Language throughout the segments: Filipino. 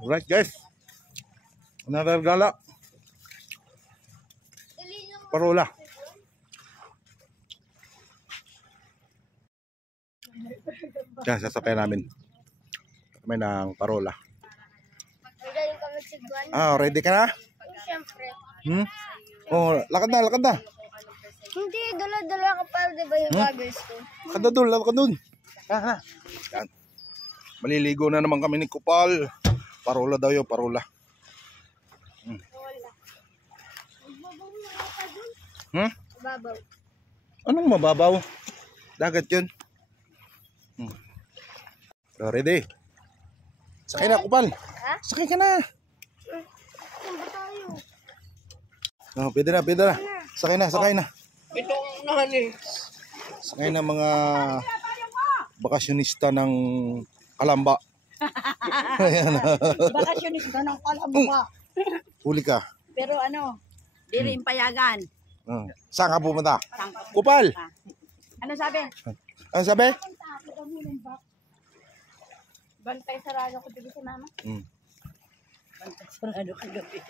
Alright guys, another gala. Parola. Yan, sasakay namin. Kami ng parola. Ready ka na? Siyempre. Lakad na. Hindi, dala-dala ka pa, di ba yung goggles ko? Lakad doon. Yan. Maliligo na naman kami ni Kupal. Parola daw yun, parola. Mababaw. Anong mababaw? Dagat yun. So, ready? Sakay na, Kupal. Sakay ka na. Saan ba tayo? Pwede na. Sakay na. Ito ang unahan eh. Sakay na mga bakasyonista ng Kalamba. Bakasyonista ng Kalamba. Huli ka. Pero di rin payagan. Saan ka pumunta? Kupal! Ano sabi? Ano sabi? Bantay sarado ko dito sa mama. Bantay sarado kagabi.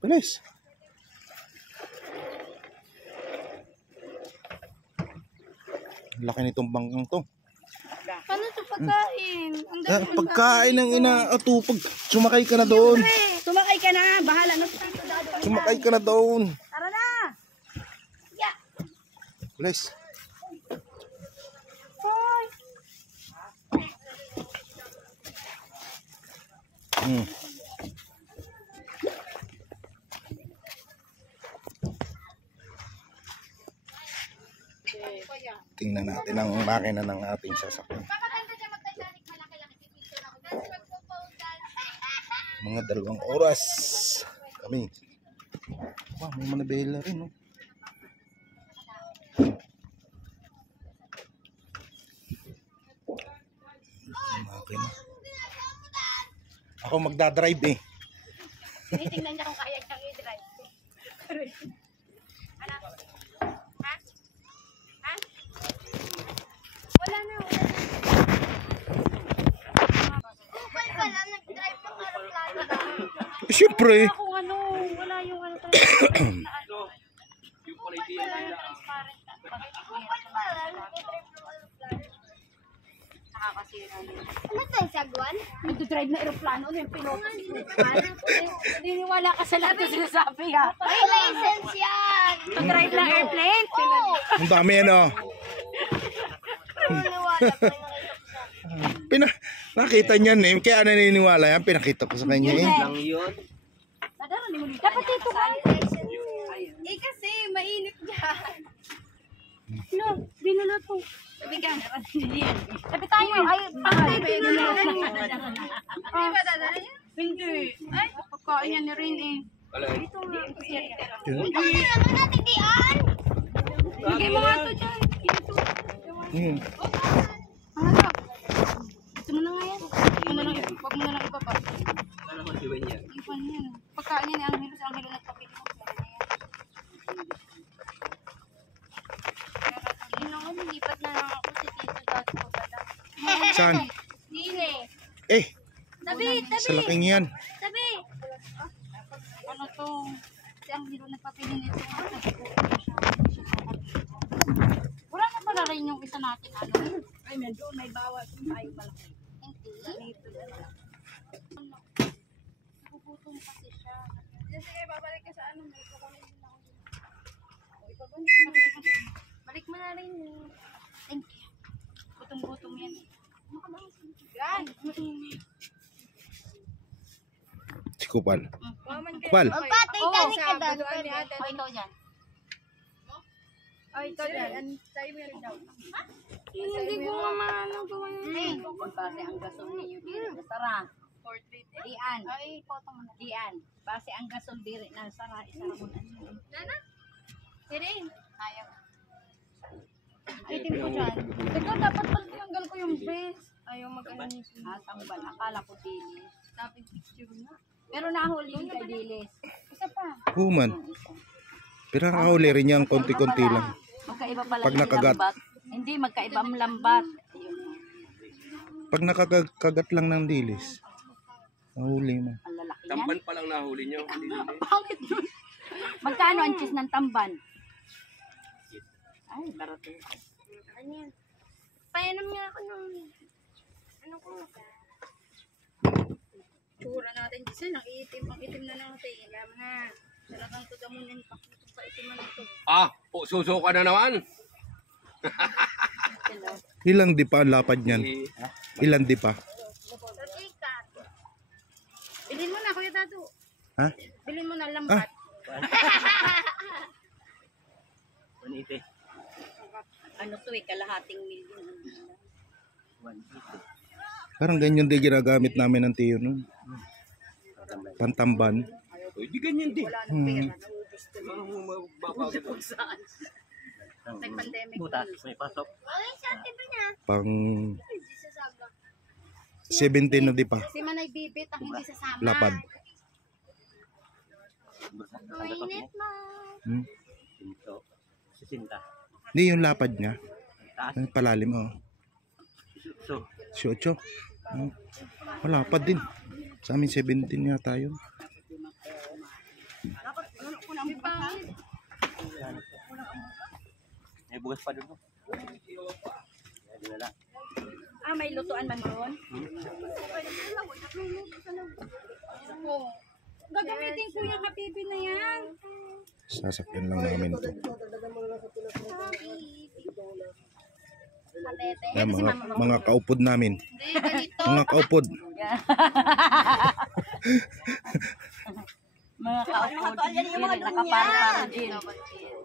Bilis. Laki nitong bangkang to. Paano ito pagkain? Pagkain ng ina. Pag sumakay ka na doon. Sumakay ka na. Bahala na. Sumakay ka na doon. Tara na. Yeah. Bilis. Tingnan natin ang makina ng ating sasakyan. Mga 2 oras kami. Wow, may manabela rin, no? Makina. Ako magdadrive eh. Tinitingnan niya kung kaya niyang i-drive. Wala na. Kupal pala, nag-drive ng aeroplano ba? Siyempre. Kung wala yung transparent. Kupal pala, nag-drive ng aeroplano. Nakakasira niya. Ano tayo, sagwan? Nag-drive na aeroplano. Ano yung piloto? Naniniwala ka sa lahat na sinasabi ha. May license yan! Nag-drive ng airplane? Oo! Ang dami Naniniwala pa rin Nakita niyan eh. Kaya naniniwala yan. Pinakita ko sa kanya eh. Lang yun. Dapat dito ka. Kasi mainit dyan. No, binulot ko. Bigyan. Sabi tayo. Ay, Hindi ba dadala niya? Hindi. Ay, pagkain yan ni Rin eh. Dito nga. Hindi naman natin diyan. Bigay mo nga ito dyan. Dito. Ito mo na nga yan. Huwag mo na lang ipapa. Ano mo siwan niya? Ipan yan. Pagkain yan ni Angelo sa Angelo nagpapili mo. Lipat na lang ako si Tito Dati ko pala. Saan? Dine. Tabi. Sa laking yan. Tabi. Ano to? Si Angelo nagpapili nito. Wala na pala rin yung isa natin. Ay, medyo may bawat. Ay, malaki. Hindi. Nagugutom kasi siya. Sige, babalik ka sa ano. May kukunin din ako. Balik mo na rin. Thank you. Gutom-gutom yan. Yan. Si Kupal. Kupal. Opa, Titanic ka daw. O, ito dyan. Oh, ito dyan. Sa'yo meron daw. Hindi ko nga maano gawin. Base ang gasol niyo dito. Sara. Dian. Ay, photo mo na. Dian. Base ang gasol diri na sara. Isara mo na. Nana? Sirin. Ayaw. Itim ko dyan. Ikaw dapat pagtanggal ko yung base. Ayaw mag-ano nito. Tambal. Akala ko dilis. Dapat picture na. Pero nahuli yung kay dilis. Isa pa. Human. Pero nakahuli rin niya ang konti-konti lang. Magkaiba pala Pag yung nakagat. lambat. Hindi, magkaibang lambat. Ayun. Pag nakakagat lang ng dilis. Nahuli mo. Ang lalaki yan. Tamban pa lang nahuli nyo. Hindi nila. Bakit? Magkano ang cheese ng tamban? Ay, barato. Ano yan? Painom niya ako ng... Ano ko? Tsura natin, Giselle. Ang itim na natin. Yaman na. Talagang tugamunin pa. Pa itim na ito. Suso ka na naman. Ilang di pa ang lapad niyan? Ilan di pa? Bilhin mo na, Kuya Dado. Ha? Bilhin mo na lambat. Ano to eh, kalahating milyon. Parang ganyan din ginagamit namin ng tiyo nun. Pantamban. Hindi ganyan din. Nag-pandemic. Butas, may pasok. Ay, sa ate ba niya? Pang Hindi sasama. 17 na di pa. Si Manay Bibit ang hindi sasama. Lapad. Mainit mo. Hmm? Ito, 60. Hindi yung lapad niya. Ang palalim oh. So, 18. Hmm. Malapad din. Sa amin 17 yata yun. May pangit. may bugas pa doon. May lutuan man doon? Oo. Gagamitin ko yung kapipi na yan. Sasakyan lang namin ito. Yan, mga kaupod namin. Hindi, ganito. Mga kaupod. Mga kaupod. Yun, nakaparo-paro din.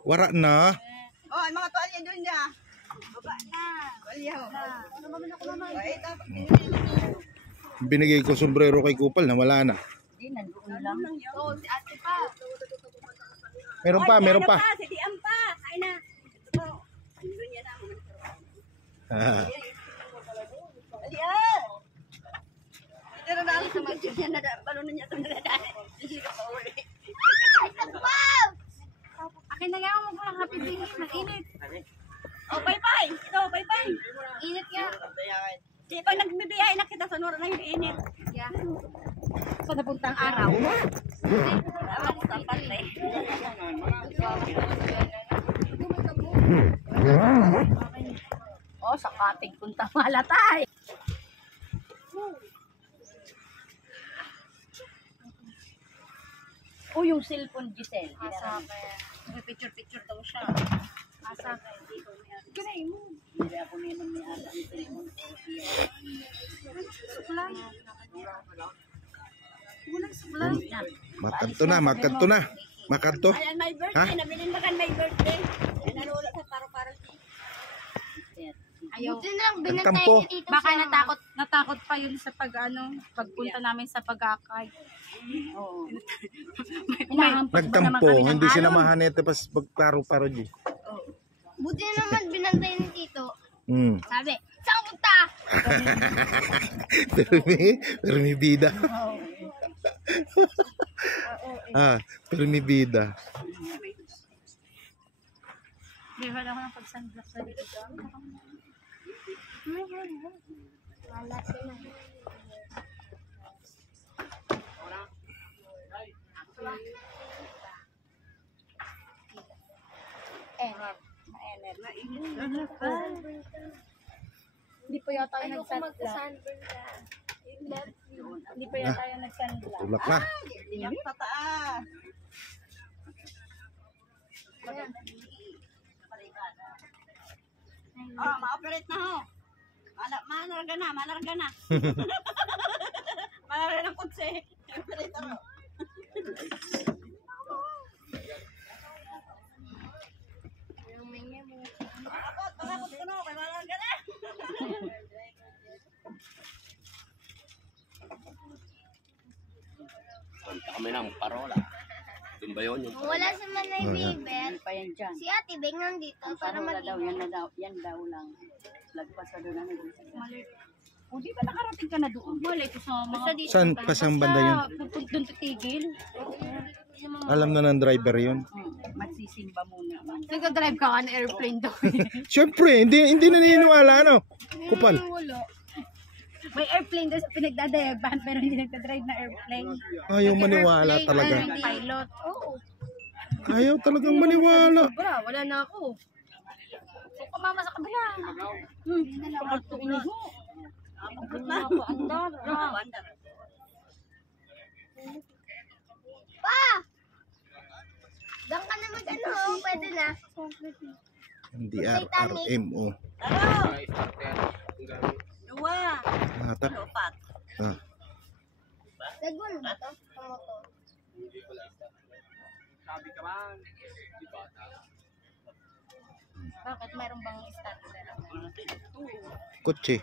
Wara na. Oh, ang mga tuwalya doon niya. Baba na. Tuwalya. Binigay ko sombrero kay Kupal na wala na. Hindi, nandoon lang. Oo, si ate pa. Meron pa, meron pa. Si Diam pa. Kain na. Oh, doon niya na. Ah, Tuwalya. Pero na ang sumagyan niya na balon niya itong nadadaan. Hindi ka pa uli. Akin na nga mo lang kapipihin. Nag-init. Oh, bye-bye. Ito, bye-bye. Init nga. Di pag nagbibiyahe na kita sa nora na yung init. Yeah. Saan napunta ang araw? Tapos sa pante. Oh, sa kating punta malatay. Oh, yung cellphone, Giselle. Asa ka. May picture-picture daw siya. Asa ka. Dito. Ganay mo. Hindi ako naman may ala ang cellphone. Suklay. Walang suklay. makanto na, makanto na. Makanto. Ayan, my birthday. Nabilin ba kan my birthday? Ayan, narula sa paro-paro. Ayaw. Buti na lang Nagtampo. binantay niya dito. Baka natakot pa yun sa pagpunta namin sa pagkakay. Oo. Nagtampo, hindi sinamahan nito pas pagparo-paro di. Buti na naman binantay ni Tito. Hmm. Sabi, saan punta? pero may bida. Pero may bida. Di ba ako ng pag-sunglass sa dito? Wala sila. Hindi pa yata yung nag-sunglass. Hindi pa yata yung nag-sunglass. Tulak na. Yang pataas. Oh, ma-operate na ho. Manarga na. Manarga ng kutse. Operator ho. Pagkakot ko no, may manarga na. Punta kami ng parola. Doon ba yun? Yung Wala si Manay Bibet. Hindi pa yan dyan. Si Ate Beng nandito para Parola daw, mag-ingat. yan daw lang. Lagpas sa doon namin. O di ba nakarating ka na doon? Wala ito sa mga... Saan pasang banda yun? Doon titigil. Alam na ng driver yun. Magsisimba muna. Nag-drive ka ng airplane daw. Siyempre, hindi naniniwala ano. Kupal. Wala. May airplane doon sa pinagdadayaban pero hindi nagdadrive na airplane. Ayaw maniwala talaga. Hindi pilot. Oo. Ayaw talagang maniwala. Sobra, wala na ako. So, kumama sa kabila. Hindi na lang ako inigo. Abot na ako, andar. Pa! Diyan ka na mag-ano, pwede na. Hindi RRMO. Dua. Mata. Lupat. Ah. Sagol ba to? Pamotor. Bakit mayroong bang starter? Kotse.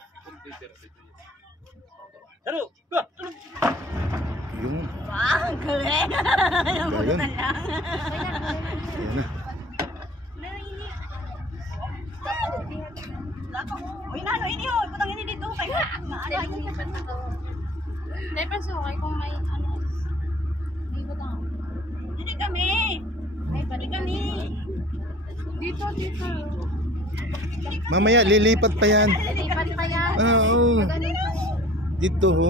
Yung. Wow, galing. Ayun. lang. Ayan na. Uy, nano, ini yun. Putang ini dito. Kaya, maala yun. Hindi, pero okay kung may ano. Hindi ba lang? Hindi kami. Hindi kami. Dito. Mamaya lilipat pa yan. Lipat pa yan. Oo. Dito ho.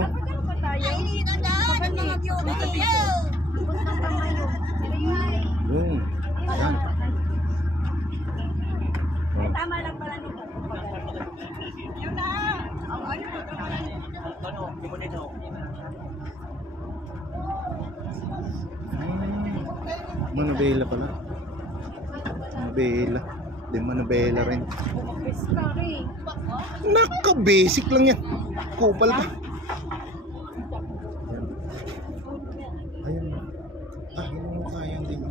Ay, dito daw. Yung mga beauty. Boom. Ayan. Tama lang pala nito. Yun na. Manabela pala. Manabela. Di manabela rin. Naka-basic lang yan. Kupal pa. Ayan. Ah, yun mo kaya hindi mo.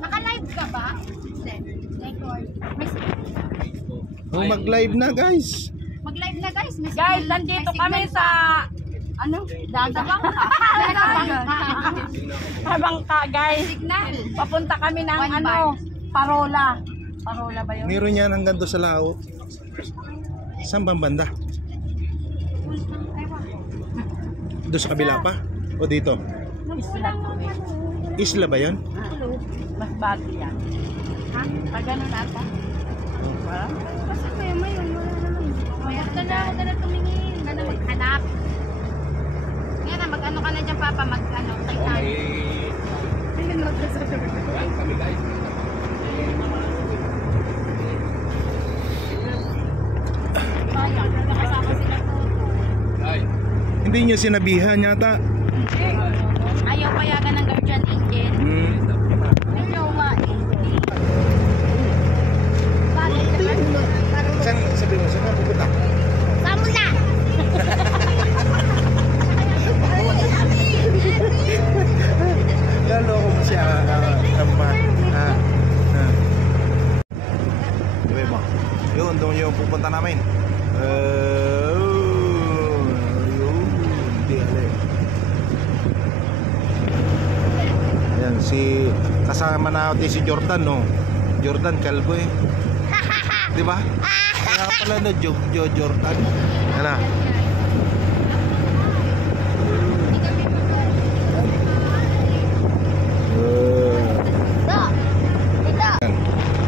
Naka-live ka ba? Record. Oh, mag-live na guys. Mag-live na guys. Guys, nandito kami sa ano? Dagabangka. Dagabangka, guys. Signal. Papunta kami ng One ano, Parola. Parola ba yun? Meron yan hanggang doon sa laot. Saan bang banda? Doon sa kabila pa? O dito? Isla to eh. Isla ba yan? Mas bago yan. Ha? Pag ganun ata. Parang Basta may yun. Wala naman. Mayroon na ako na tumingin. Na maghanap. Kaya na, mag-ano ka na dyan, Papa. Mag-ano, Titanic. Kami guys. Sayang, nakasama sila to. Ay, Hindi nyo sinabihan yata. Ayaw payagan ng guardian angel. Ayaw nga eh. Bakit? Saan sabi mo? Saan ka pupunta? Saan mo na? Lalo ko mo siya Sabi mo, yun, doon yung pupunta namin. Yun, hindi alam. Yan, kasama natin si Jordan, no? Jordan Calvo eh. Di ba? Kaya pala na Jordan. Ano? Ito. Ito.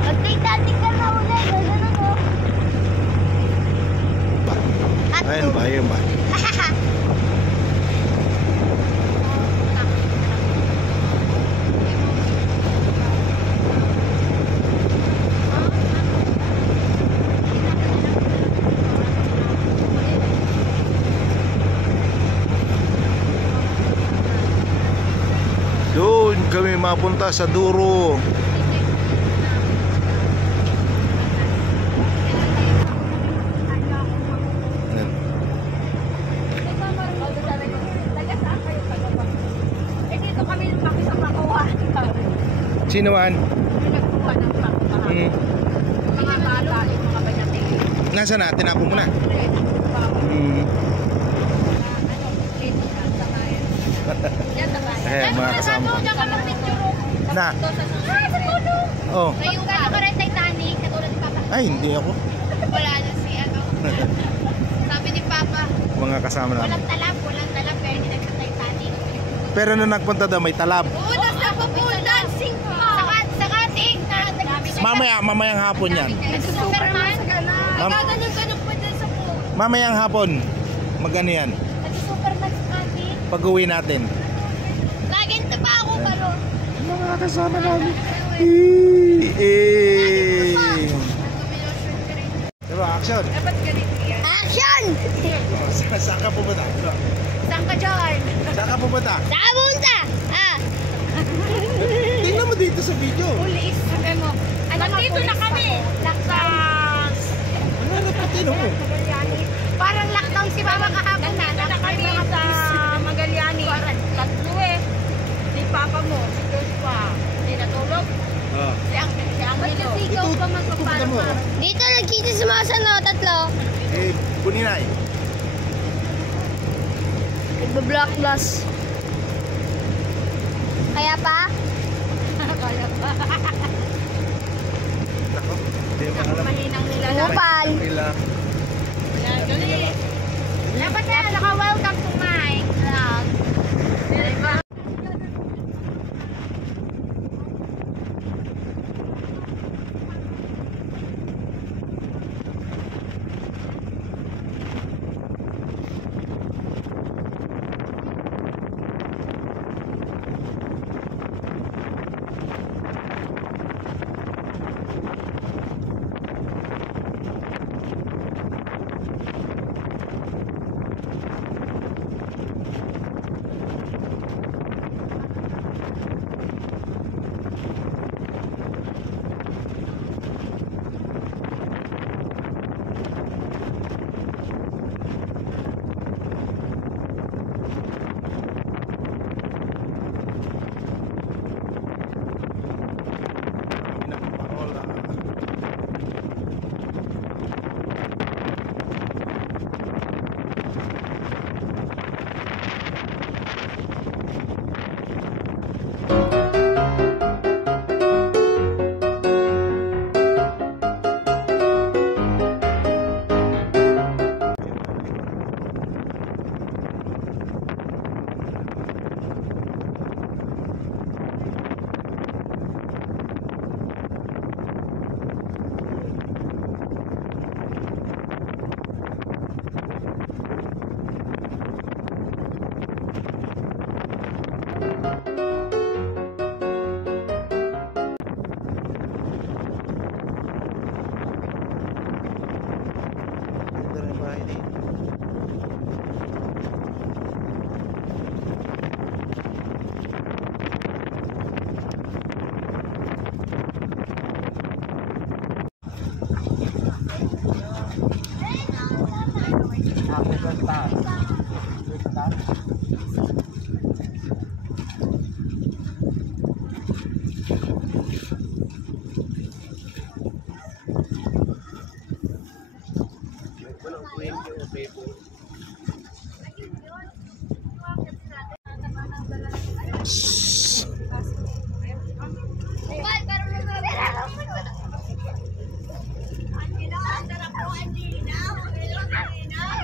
Mag-Titanic ka na ulit. Ganun o. Ayan ba, ayan ba? Doon kami mapunta sa Duro. Ayan. Eh dito kami lumaki sa Pakuan. Sino man? Nagkuha ng Pakuan. Mga bata, mga banyating. Nasa natin ako muna. Mga kasama. Na. Oh. Ngayong gano'n ka rin Titanic, katulad ni Papa. Ay, hindi ako. Wala na si ano. Sabi ni Papa, Mga kasama namin. walang talab, kaya hindi nagsa-Titanic. Pero nung nagpunta daw may talab. Oo, tas napapul dancing pa. Sa kating. Mamayang hapon yan. Superman. Mam- Ganun-ganun pa dyan sa pool. Mamayang hapon. Magano yan? Superman sa kating. Pag-uwi natin. Laging pa ako karo. Mga kasama namin. Diba, action? Dapat ganito yan. Action! Saan ka pupunta? Saan ka dyan? Saan ka pupunta? Sabunta! Ah! Tingnan mo dito sa video. Police. Sabi mo. Nandito na kami. Lockdown. Ano na pati mo? Parang lockdown si Mama kahapon na. Nandito na kami sa Magallanes. Tatlo eh. Si Papa mo, si Joshua. Hindi natulog. Oh. Si Angelo. Ikaw pa magpaparang mo. Dito nagkita sa mga sano, tatlo. Eh, Buninay. Nagba-block glass. Kaya pa? Nako. Hindi mo alam. Mahinang nila lang. Upal. Ilang. Dapat na, naka-welcome to my vlog. Diba?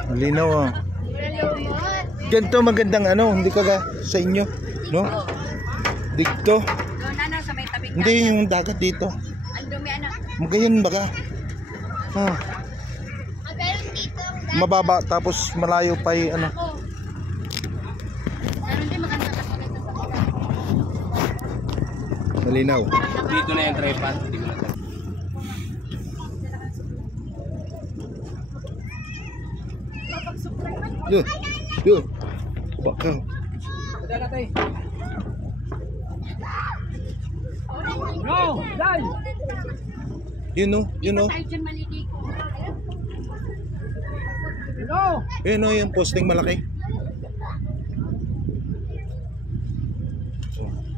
Malinaw ah. Ganito magandang ano, hindi ka sa inyo, no? Dito. Doon na sa may tabi. Hindi yung dagat dito. Ang dumi anak. Magayon baga. Ah, mababa tapos malayo pa yung ano. Pero hindi maganda kasi dito sa kita. Malinaw. Dito na yung tripod. Hindi ko na tayo. Yo. Yo. Baka. No! Dai! You know. Tayo dyan maliliko. No! Yun o, yung posting malaki.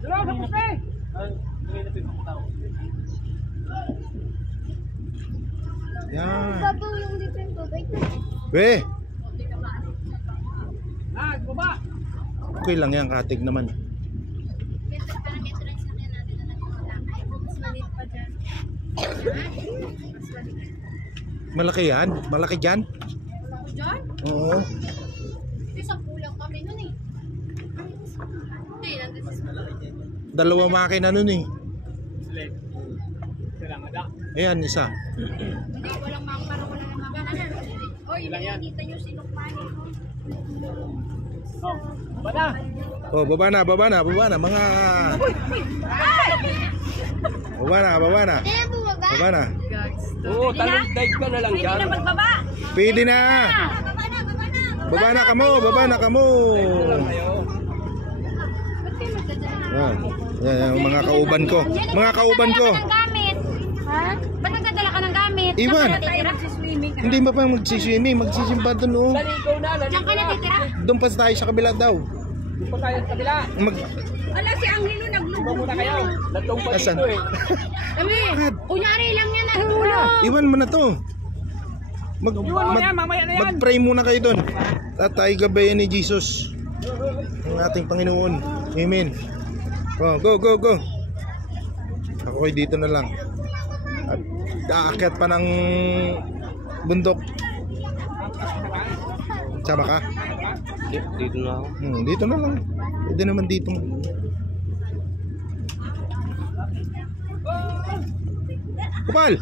No! Kapuste! Yan. Babaw yung dito yung tubig. We, Ah, baba! okay lang yan, katig naman. Parang entrance na kaya natin na nagkakalakay. Mas maliit pa dyan. Malaki yan? Malaki dyan? Dyan? Oo. Isang kulang kami nun eh. Dalawa makina nun eh. Ayan, isa. Hindi, walang makaparo, wala nang makaparo. Oy, nakikita nyo si Lukman. Oh, baba na mga baba na. Baba na. Hindi na bumaba. Baba na. Oo, talong-dive ka na lang Pwede dyan. na magbaba. Pwede na. Baba na, baba na. Baba na kamo. Dive na lang kayo. Yan. Yan, yung mga kauban ko. Mga kauban ko. Ng gamit. Ha? Ba't nagdadala ka ng gamit? Iwan. Diyan ka natitira? Hindi ba pa magsiswimming? Magsisimba doon oh. Naligaw na, Diyan ka natitira? Doon pa tayo sa kabila daw. Doon pa tayo sa kabila. Ala, si Angelo Iba naglubog muna kayo. Latong pa Asan? dito eh. Kami, kunyari lang yan, nahulog. Iwan mo na to. Mamaya na yan. Mag-pray muna kayo doon. At tayo gabayan ni Jesus. Ang ating Panginoon. Amen. Oh, go. Ako ay dito na lang. At aakyat pa ng bundok. Sama ka? Dito na ako. Dito na lang. Pwede naman dito. Kupal!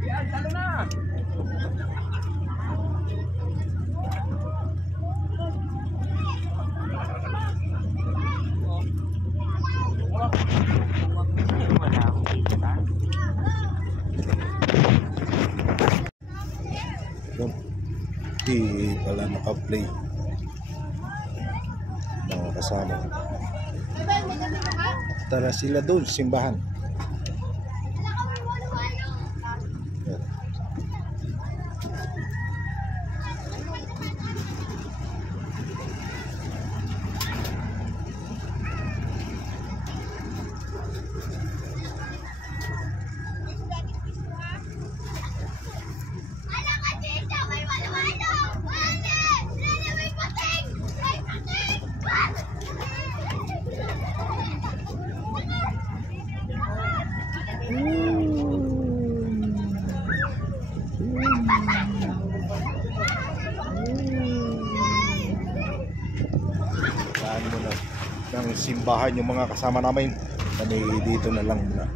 Yan, talo na. Di pala naka-play. Mga kasama. Tara sila doon, simbahan. Yan. Saan mo na ng simbahan yung mga kasama namin. Kami dito na lang muna.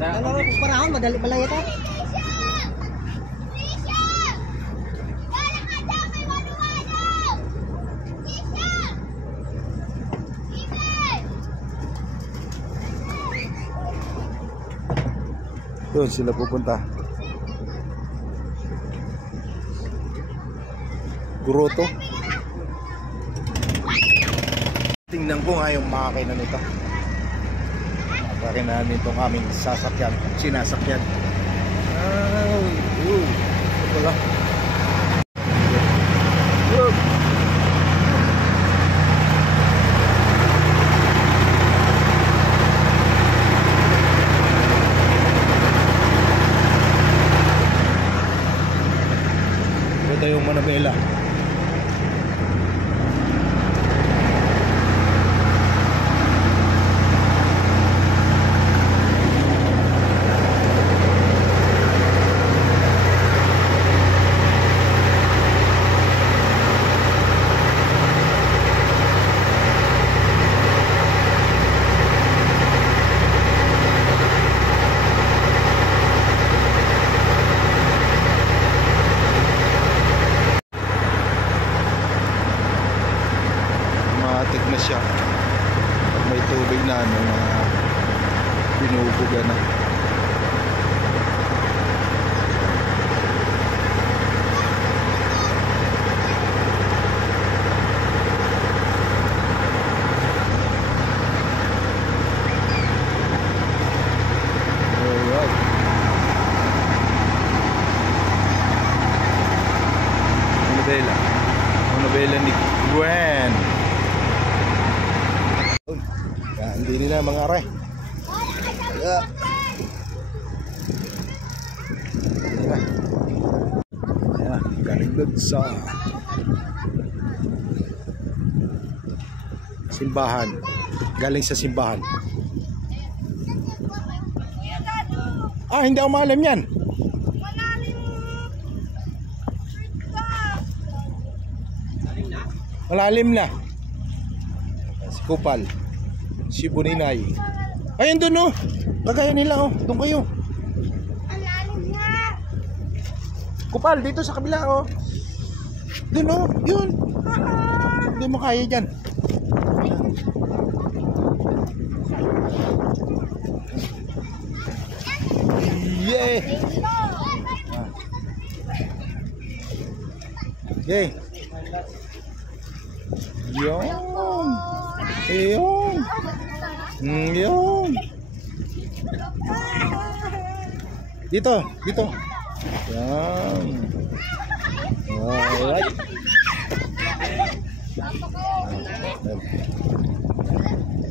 Ano, parang madali malaya ta. Doon sila pupunta. Guroto. Tingnan ko nga yung makina nito. Makina nitong aming sasakyan, sinasakyan. Ito lang. Ito yung Manabela. Matik na siya. Pag may tubig na binubuga na. novela ni Gwen. Yan, hindi nila mga aray. Yeah. Ayan, galing doon sa simbahan. Galing sa simbahan. Ah, hindi ako maalam yan. Malalim na. Si Kupal. Si Buninay. Ayun doon oh. Kagaya nila oh. Doon kayo. Kupal, dito sa kabila oh. Doon oh. Yun. Hindi mo kaya dyan. Yeah. Yeah. Yun. Yun. Yun. Dito, dito. Yan. Alright.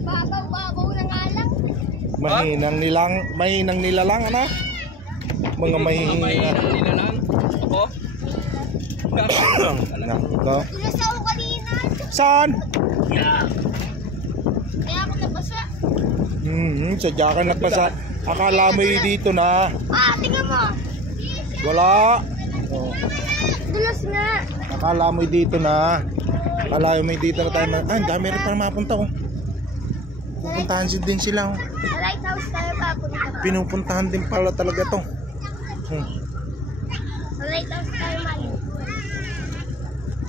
Babaw na nga lang. Mahinang nilalang ano? Mga mahihina. Nila lang. Ako? Nako. Nasa ako kanina. Saan? Yeah. Kaya ako nabasa. Sadya ka nagpasa. Akala mo dito na. Ah, tingnan mo. Wala. Oh. Dulas nga. Akala mo dito na. Akala mo dito na tayo. Ay, dami rin pa mapunta oh. Pupuntahan din sila oh. Sa lighthouse tayo papunta. Pinupuntahan din pala talaga to. Sa lighthouse tayo mali.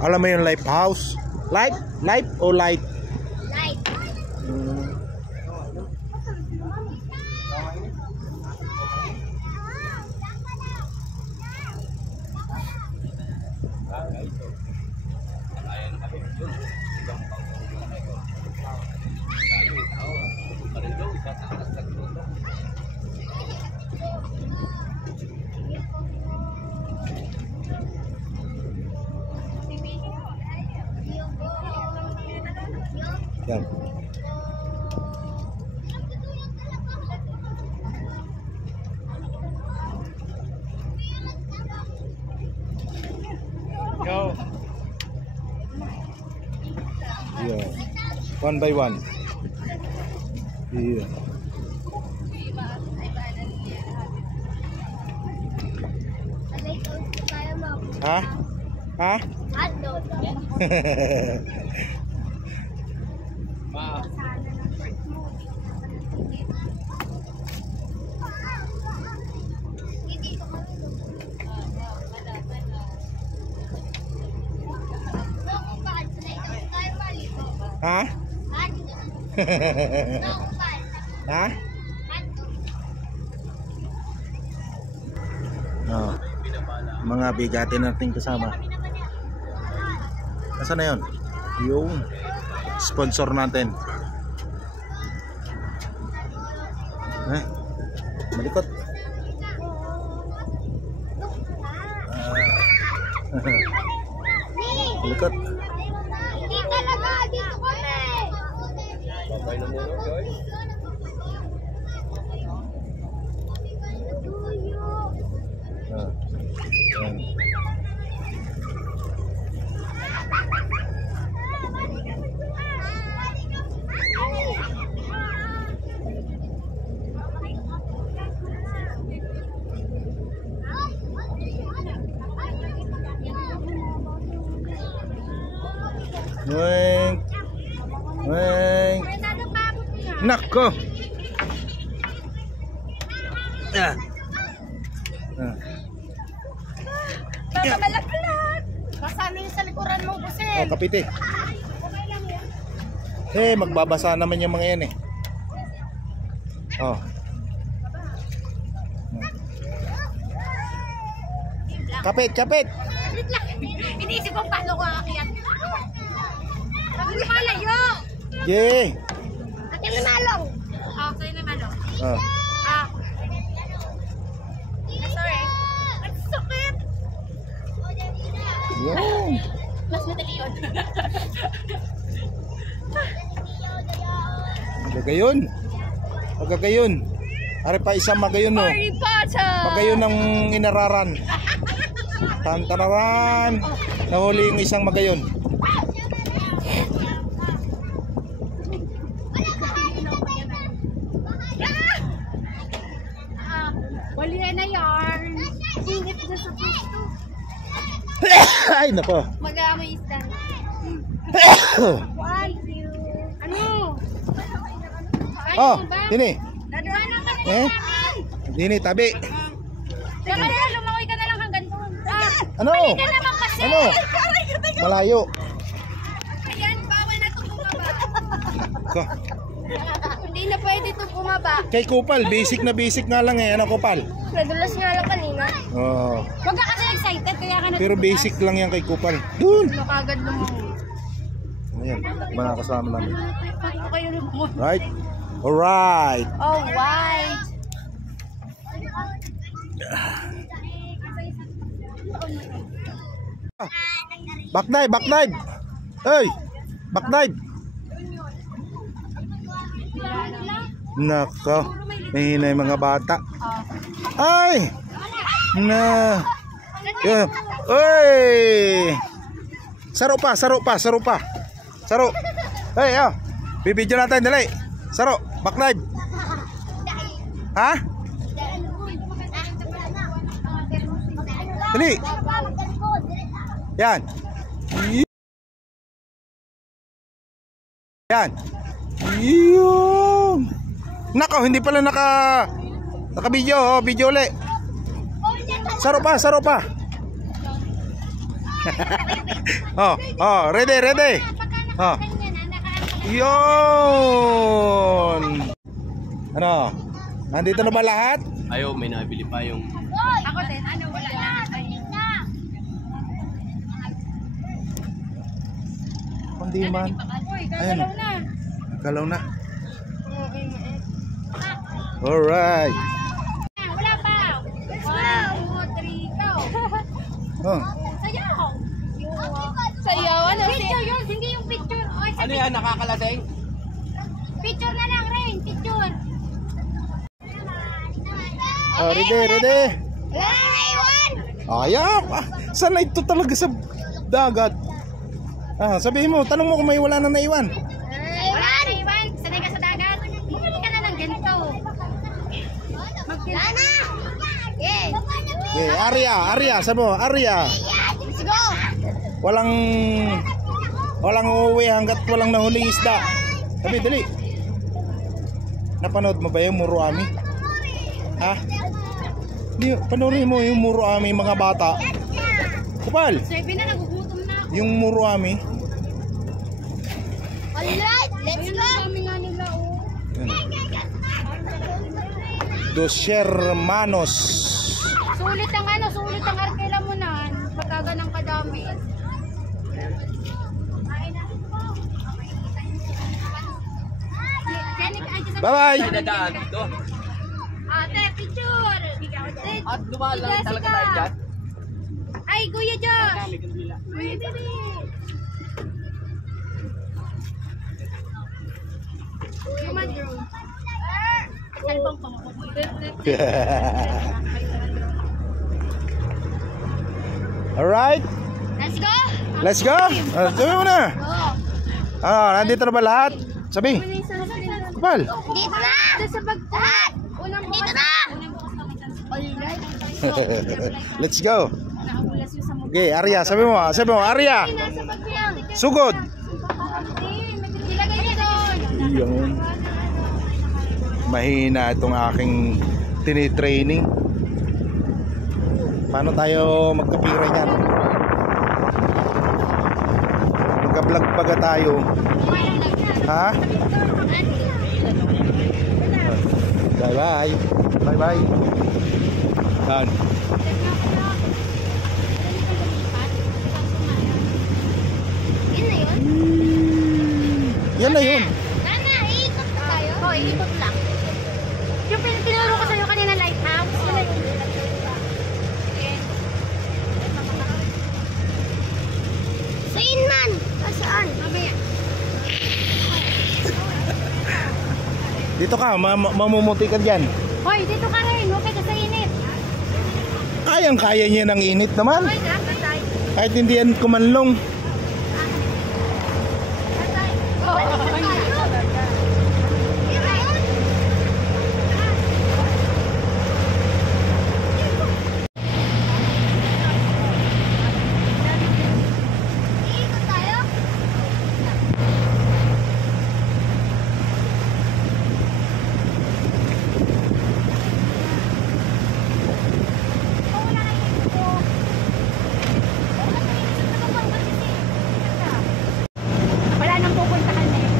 Alam mo yung life house? Life? Life o light? Light. Yan. Go. Yeah. One by one. Yeah. Sa lighthouse tayo mapunta. Ha? Ha? Hotdog. Ma. Ha? Ha? Oh. Mga bigatin natin kasama. Nasaan na yun? Yung sponsor natin. Malikot. Malikot. Hindi talaga. Dito kami. Babay na muna, guys. Yan. Weng. Weng. Nako. Ah. Ah. Baka malaglag. Kasama yung sa likuran mo, Busen. Oh, kapite. Eh, magbabasa naman yung mga yan eh. Oh. Kapit, kapit. Inisip ko paano ko aakyat. Sabi mo malayo. Yay. At yung malong. Ah, sa'yo na malo. Oh. Ah. Sorry. Ang sakit. Yun. mas madali yun. Magayon. Magagayon. Ari pa isang magayon no. Harry Potter! Magayon ng inararan. Tantararan. Nahuli yung isang magayon. Wali na yarn. Singit na sa pwesto. Ay nako. Mag-aamoy isda. Ano? Oh, dini. Dadaanan ka na Eh? Dini tabi. Teka na, lumangoy ka na lang hanggang doon. Ano? Ka naman kasi. Ano? Malayo. Ayan, bawal na ito bumaba. Ko. Hindi na pwede ito bumaba. Kay Kupal, basic na basic nga lang eh. Ano Kupal? Nadulas nga lang kanina. Oh. Huwag ka kasi excited, kaya ka Pero basic lang yan kay Kupal. Doon. Ano kagad lumangoy? Ayan, mga kasama namin. Paano kayo lumangoy? Right? Alright. Oh, why? Backdive, backdive. Hey, backdive. Nako, mahina yung mga bata. Ay! Na. Yeah. Oy! Saro pa, saro pa, saro pa. Saro. Hey, oh. Bibidyo natin, dali. Saro, backdive. Ha? Dali. Yan. Yan. Yung. Nako, hindi pala naka-video, oh, video ulit. Saro pa, saro pa. Oh, oh, ready, ready. Oh. Yun. Ano? Nandito na ba lahat? Ayaw, may nabili pa yung... Ako din, ano, wala na. Hindi man. Uy, Ayan. gagalaw na. Galaw na. Alright. Wala pa. 1, 2, 3, go. Oh. Sayaw. Sayaw, ano? Picture yun, hindi yung picture. Oy, Ano yan, nakakalaseng? picture na lang, Rain. Picture. Oh, ready, ready. Ray, 1. Ayak. Ah, sana ito talaga sa dagat. Ah, sabihin mo, tanong mo kung may wala na naiwan. Ray, 1. Sanay ka sa dagat. Bumili ka na ng ganito. Wala na. Okay. Okay, Arya, sabi mo, Arya. Let's go. Walang uuwi hanggat walang nahuling isda. Sabi, dali. Napanood mo ba yung Muruami? Ha? Di, panoorin mo yung Muruami mga bata. Kupal, Sabi na, nagugutom na ako. yung Muruami. Alright, let's go. Kami nga nila, oh. Dos Hermanos. Sulit ang arkelamunan. Pagkaga ng kadami. Bye-bye. Ay, dadaan dito. Ate, picture! At lumalang talaga tayo dyan. Ay, Kuya Josh! Kuya Dili! Human drone. Kalbang pa mo. Alright, Let's go! let's go. Sabi mo na. Go! Nandito na ba lahat? Sabi. Kupal. Dito na! Dito sa pagkahat! Dito na! Alright. Let's go. Nakabulas yung sa mukha. Okay, Arya, sabi mo, Arya. Nasa pagkayang. Sugod. Ilagay niya doon. Iyon. Mahina itong aking tinitraining. Paano tayo magkapira niyan? Magka-vlog baga tayo. Ha? Bye-bye. Bye-bye. Yan. Yan na yun. Nana, iikot na tayo? Oo, iikot lang. Yung tinuro ko sa'yo kanina lighthouse. So, saan? Mamaya. Dito ka, mamumuti ka dyan. Hoy, dito ka rin. Okay ka sa init. Kayang-kaya niya ng init naman. Hoy, tatay. Kahit hindi yan kumanlong. Tatay. Iikot tayo? Wala nang pupuntahan na yun.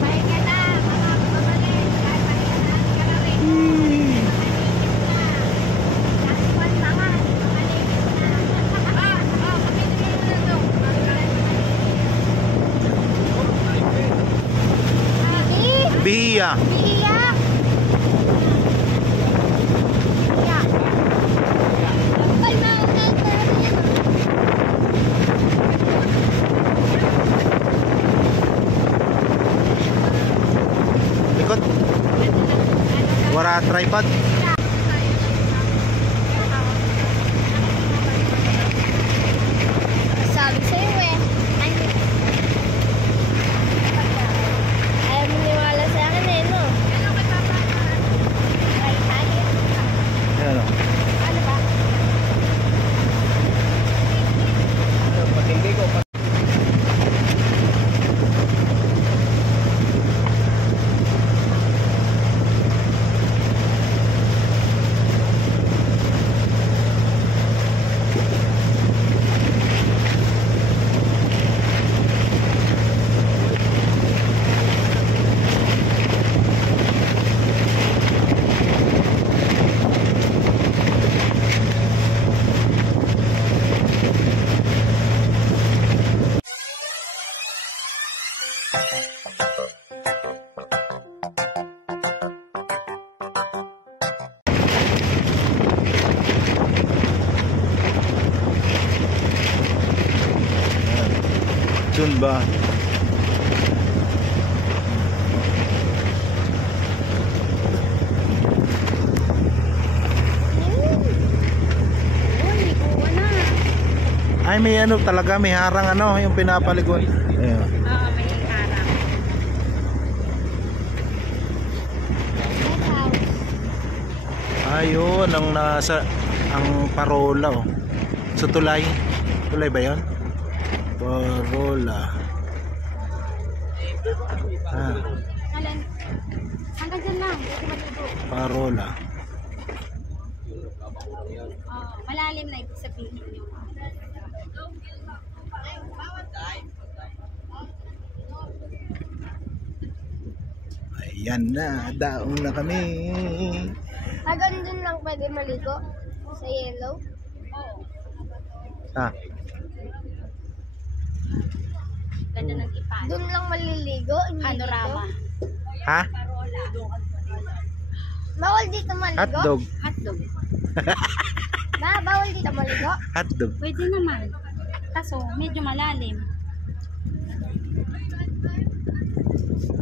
Pahinga na, mga babalik. Kahit pahinga na, ka na rin. Kasiwan tangan, maligit na. Kami din na to. Biya. Biyak! Biyak! Kalma ako na ito. Likod. Wara tripod. Sabi sa'yo eh. Ayaw mo niwala sa akin eh, no? Right hand. Ayan o. Ano ba? Jun ba? Uy, buwan na. Ay, may ano talaga, may harang ano, yung pinapaligon. Ayan. Oo, may harang. Lighthouse. Ayun, ang nasa, ang parola oh. Sa tulay. Tulay ba yun? Parola. Ah, Alan, hanggang dyan lang. Pwede matuto. parola. Malalim na ibig sabihin nyo. Ayan na, daong na kami. Hanggang dun lang pwede maligo? Sa yellow? Ah, Ganda ng ipan. Dun lang maliligo? Hindi Panorama. dito? ha? Bawal dito maligo? Hotdog. Hotdog. Bawal dito maligo? Hotdog. Pwede naman. Kaso, medyo malalim.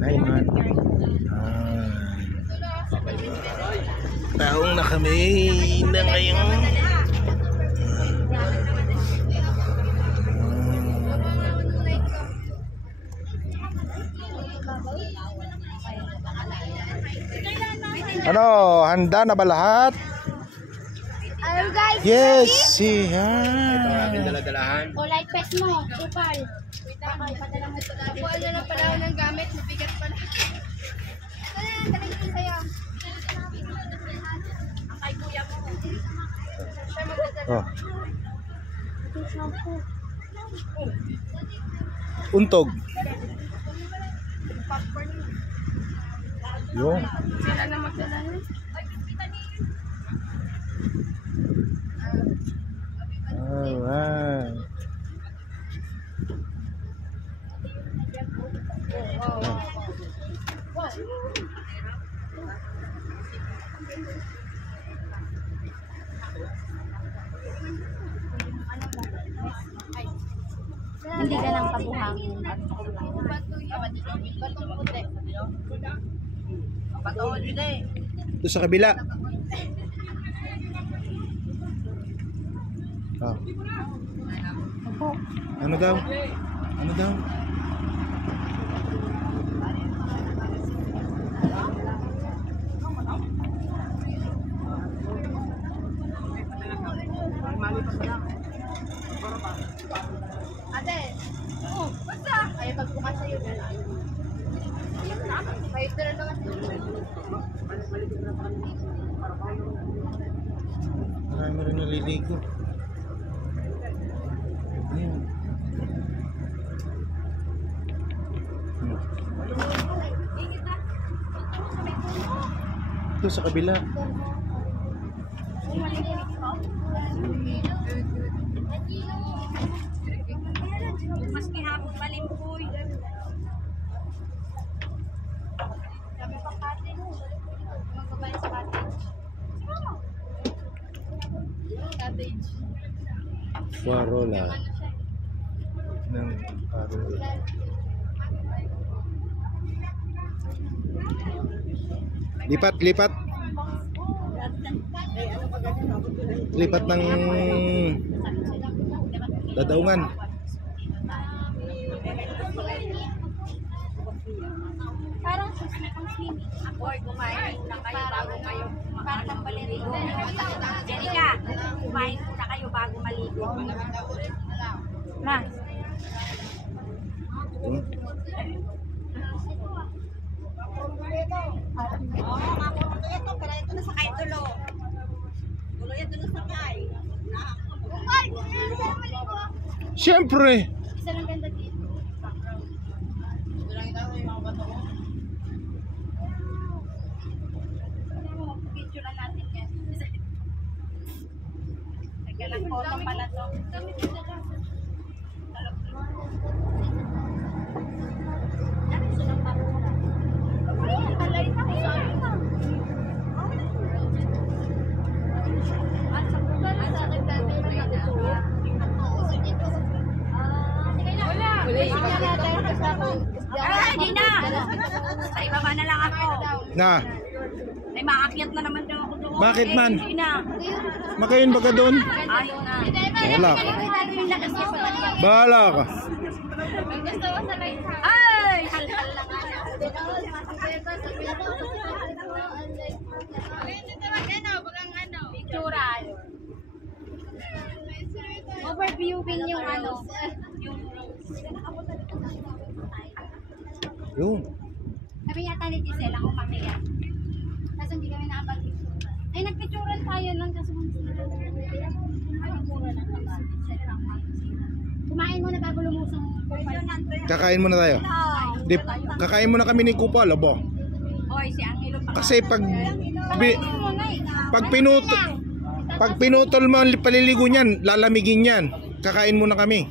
Ay man. Taong na kami na ngayon. Ano, handa na ba lahat? Are you guys Yes, ready? siya. Dala-dalahan. O light press mo. Upal. Baka ipadala mo ito. Buwan na lang pala ako ng gamit. Mabigat pala. Ito na, talagang sa'yo. Oh. Untog. Yung. Sila na magdala na. Alright. Hindi ka lang kabuhangin. Ito sa kabila. Ah. Ano daw? Ano daw? Ate, basta? Ay, magbukas sa'yo na lang. Kahit na lang. Marami rin naliligo. Ayan. Ito sa kabila. Maski hapon malimpoy. Kami pang cottage. Magbabayad sa cottage. Cottage. Parola. Ng parola. Lipat, lipat. Lipat ng dadaungan. Parang swimming. Boy, kumain na kayo bago kayo parang paliligo. Jenica, kumain na kayo bago maligo. Ma. Ito, pero ito na sakay tulo. Tulo ito na sakay. Siyempre. Isa lang ganda dito. Picture na natin yan. Nagkalang photo pala to. Ay, di na! Sa ibaba na lang ako. Na. May maakyat na naman daw ako doon. Bakit man? Di na. Makain ba ka doon? Ayaw na. Wala. Bahala ka. Ay! Hal-hal lang. Pictural. Overviewing yung ano. Yung Yung. sabi yata ni Giselle ang umakyat. Kasi hindi kami nakapag-picture. Ay, nagpicturean tayo lang kasi kumain muna bago lumusong. Kakain muna tayo. Di, kakain muna kami ni Kupal, abo. Hoy, si Angelo pa. Kasi pag pinutol mo ang paliligo niyan, lalamigin yan. Kakain muna kami.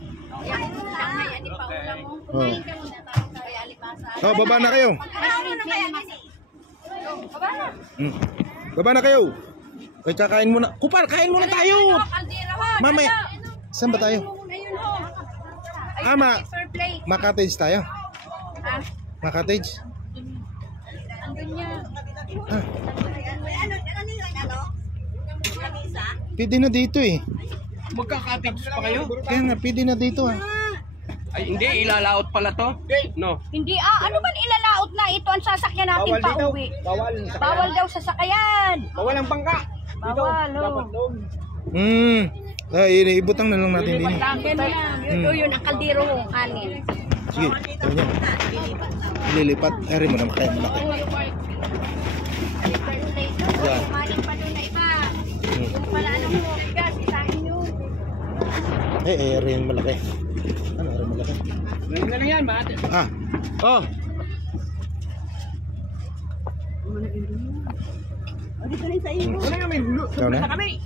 Oh. Oh, baba na kayo. Baba na kayo. Ay, kakain muna. Kupal, kain muna tayo. Mamaya. Saan ba tayo? Ma-cottage tayo. Ma-cottage. Pwede na dito eh. Magka-cottage pa kayo? Kaya nga, pwede na dito ah. Ay, hindi. Ilalaot pala to. No. Hindi ano man ilalaot na ito ang sasakyan natin pa uwi. Bawal daw sasakyan. Bawal ang bangka. Bawal, oh. Ay, ibutang na lang natin din. Yun ang kaldero ng kanin. Sige, tayo niya. Lilipat. Ay, mo na makaya mo na. Yan. Kumain pa doon na iba. Yung pala anong gas, isahin nyo. Rin malaki. Ano, rin malaki? Ngayon na lang yan, ba? Ah. Oh. Dito rin sa iyo. Wala nga, may bulo. Ikaw na? kami.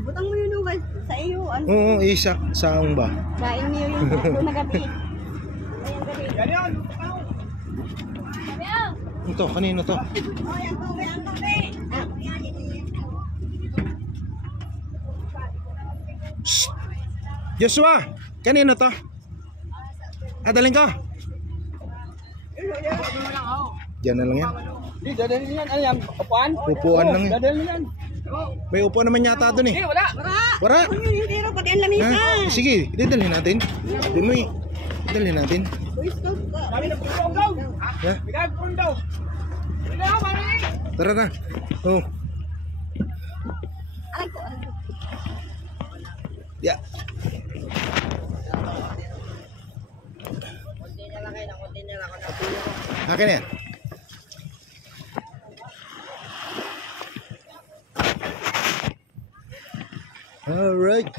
Butang mo yun uwan. Sa iyo. Ano? Oo, isa. Saong ba? Kain niyo yung doon na gabi. Yan yan. Ito, kanino to? Oh, yan to. Yan to. Shh! Joshua! Kanino to? Dalhin ko. Diyan na lang yan. Hindi, dadalhin yan. Ano yan? Upuan? Upuan lang yan. Dadalhin yan. May upuan naman yata doon eh. Hindi, wala. Wala. Hindi rin pati ang lamisa. Ha? Sige, idalhin natin. Dumoy. Idalhin natin. Dami na pulong daw. Ha? Bigay pulong daw. Wala, mali. Tara na. Oh. Aray ko. Ya. Akin na yan. Alright.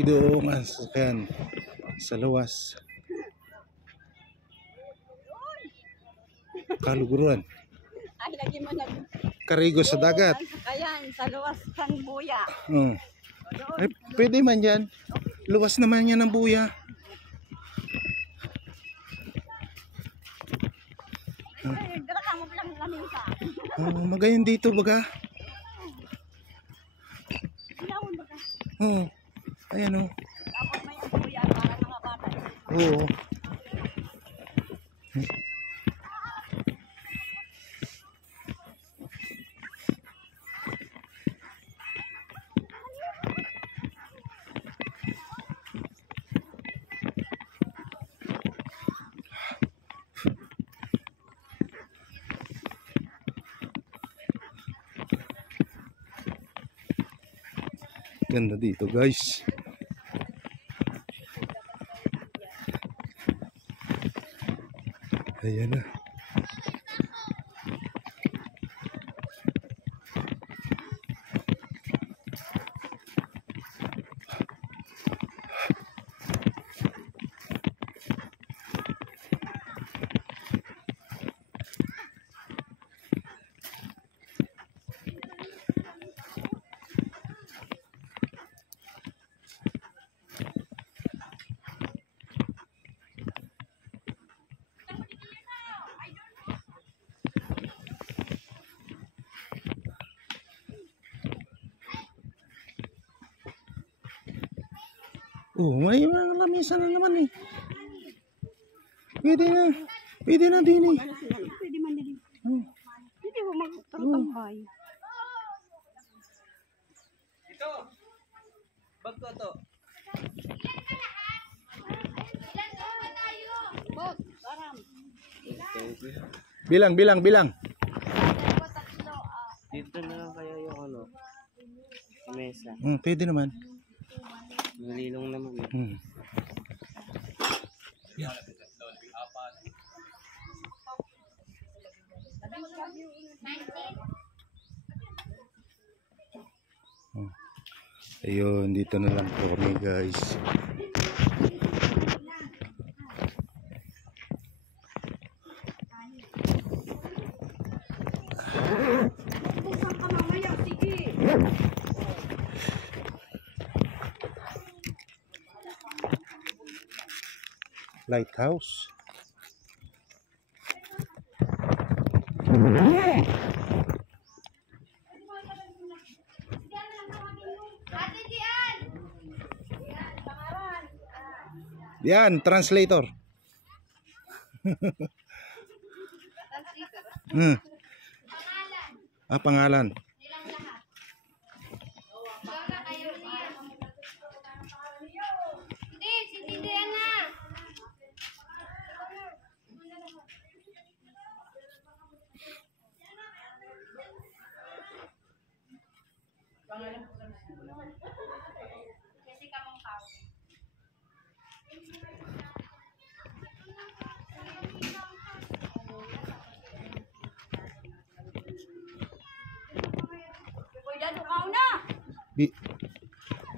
Ito ang sasakyan sa luwas. Kaluguruan. Ay, lagi mo nag... Karigo sa dagat. Ayan, sa luwas kang buya. Ay, pwede man yan. Luwas naman yan ng buya. Ay, dala mo lang lamisa. Magayon dito baga. Ilawon ba ka? Ayan o. Tapos may ang buya para mga bata. Oo. Ganda dito guys. Ayan na. May mga lamisa na naman eh. Pwede na. Pwede na din eh. Pwede man din. Hindi ko magtatambay. Ito. Bag ko to. Bilang. Dito na lang kaya yung ano, mesa. Pwede naman. Malilong naman eh. Ayun, dito na lang po kami guys. Lighthouse. Yan, translator. Pangalan. Hindi, si Titi na. Kasi kamong tao.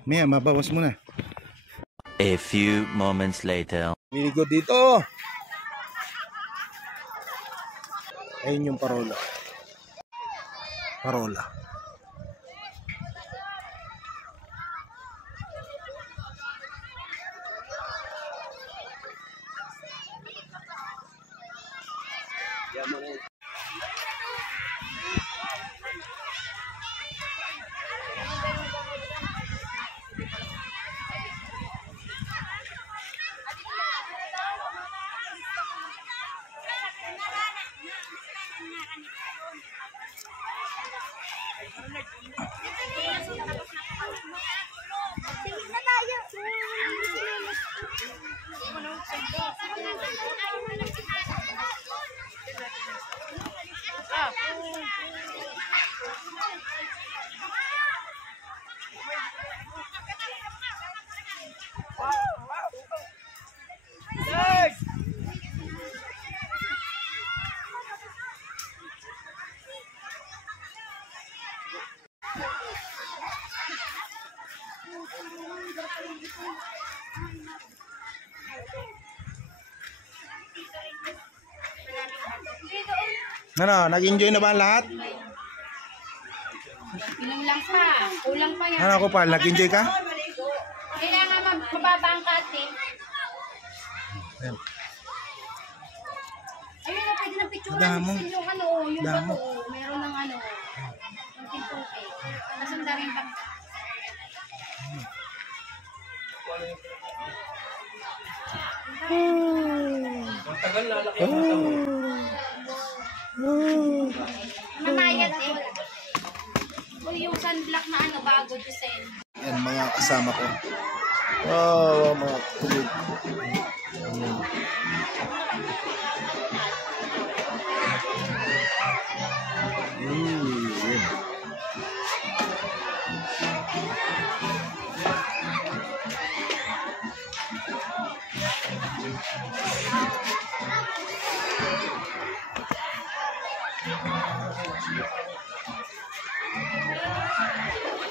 Maya, mabawas mo na. A few moments later. Liligo dito. Ayun yung parola. Parola. Yan mo na. Ano, nag-enjoy na ba ang lahat? Ilang lang pa. Kulang pa yan. Ano ko pa, nag-enjoy ka? Kailangan mababa ang kate. Ayan. Ayun na, pwede ng picture Damo. yung ano, yung Damo. bato. Meron ng ano, yung pintuke. Nasunda rin bang. Mamayat eh. Uy, yung sunblock na ano, bago design. Yan mga kasama ko. Oh, mga tulog. Yan.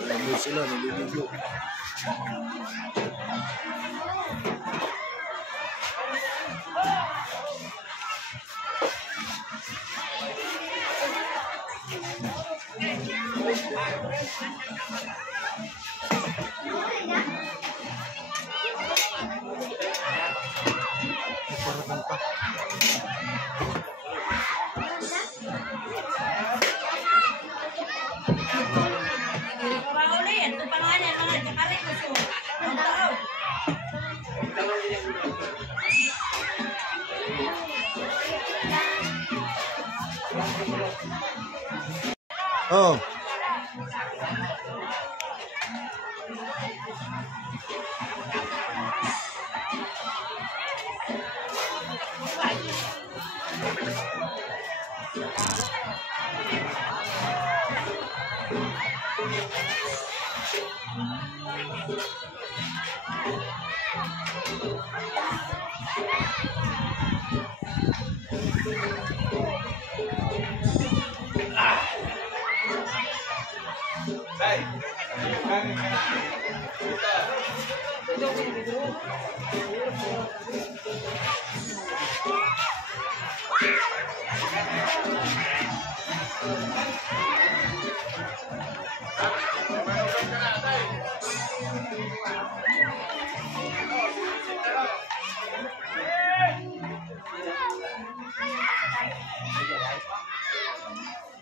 Nandun sila, naliligo. Parang pa. Pauli, ito pa nga yan, mga kakari ko siya. Ang tao. Oh.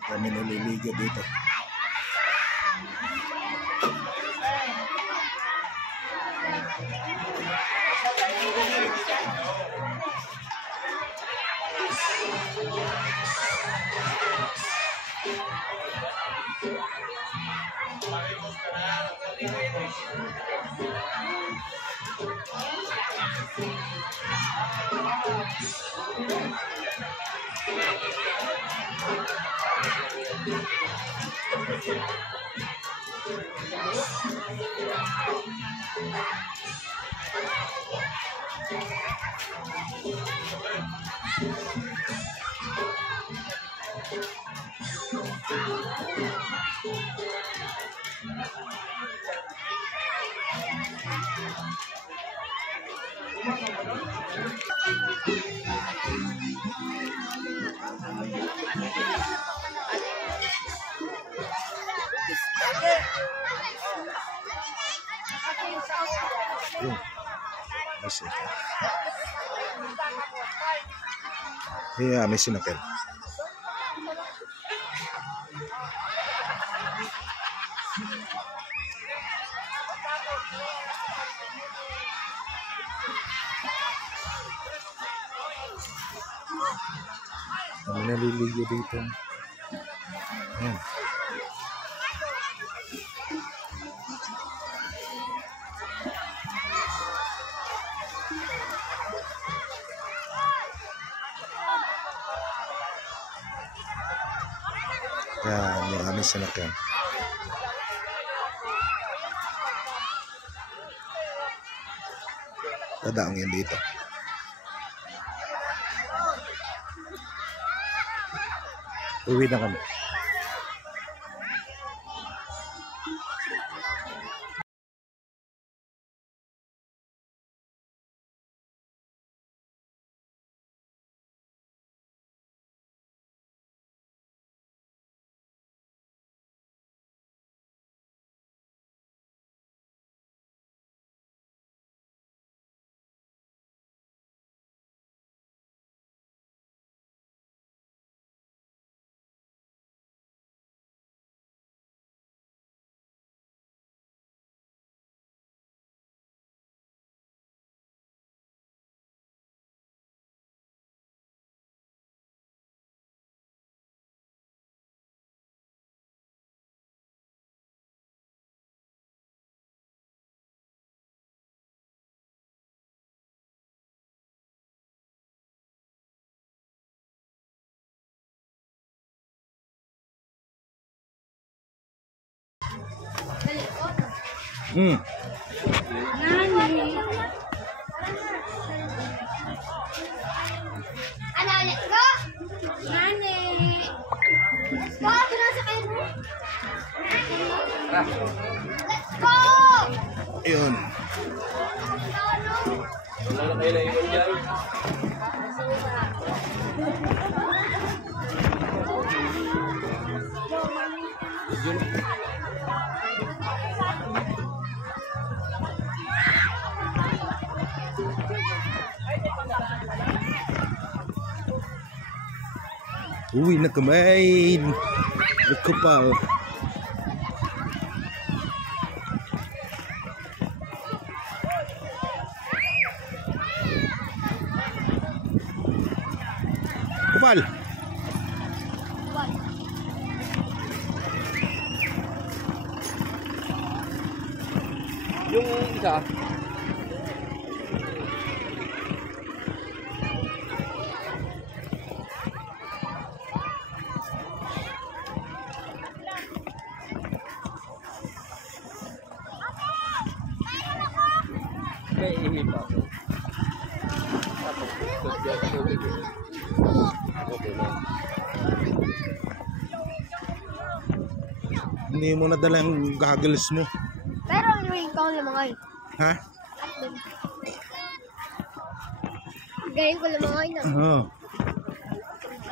Kami naliligo dito. Yun. Kasi. May sinakit. Kami naliligo dito. Ayan. Yan, yung aming sinakyan. Dadaang yan dito. Uwi na kami. Nani. Ano, let's go! Nani. Let's go! Ito na sa kayo mo. Let's go! Ayun. Wala na kayo naiwan dyan. Uy, nakamain. Nakapal. Kapal. Yung isa, may imi pa ako. Okay na. Hindi mo nadala yung goggles mo. Pero ano yung ikaw naman ngayon? Ha? Galing ko naman ngayon na. Oo.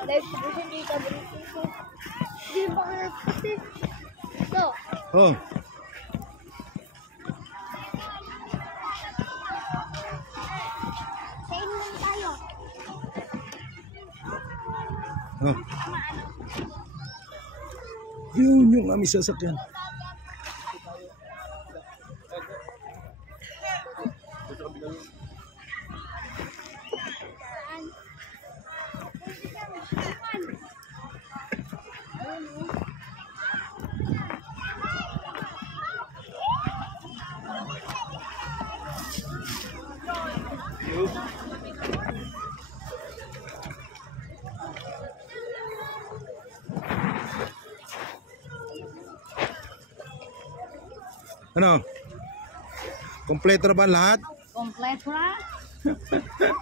Dahil sa buso dito, dito. Hindi ba ka nagpkasi? Ito. Oh. Sa inyo naman tayo. Oh. Yun yung aming sasakyan. Ano? Kompleto na ba lahat? Kompleto na.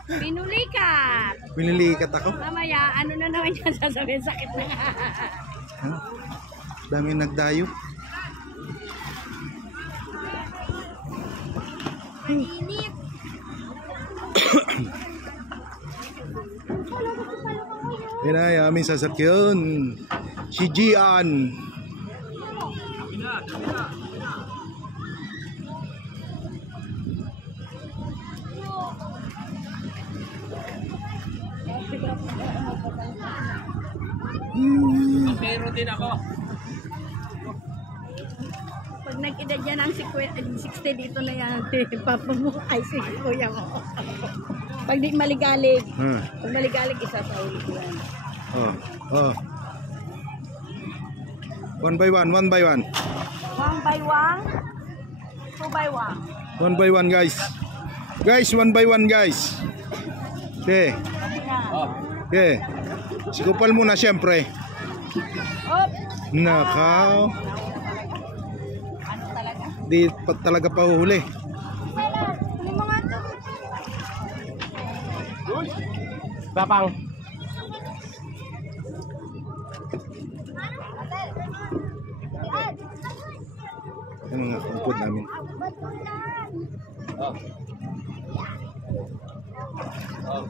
Pinulikat. Pinilikat ako. Mamaya, ano na naman yan sasabihin, sakit na nga. Ha? Dami nagdayo. Init. Yan ay aming sasakyan. Si Gian. Pero din ako. Pag nag-edad yan ng 60 dito na yan, papa mo, ay si kuya mo. Pag di maligalig, pag maligalig, isa sa ulit yan. Oh, oh. One by one, one by one. One by one, two by one. One by one, guys. Guys, one by one, guys. Okay. Okay. Sikupal muna siyempre. Op! Nakaw. Ano talaga? Di pa talaga pahuhuli. Ano mga to? Babang. Ano nga, ungkod namin. Oh. Oh.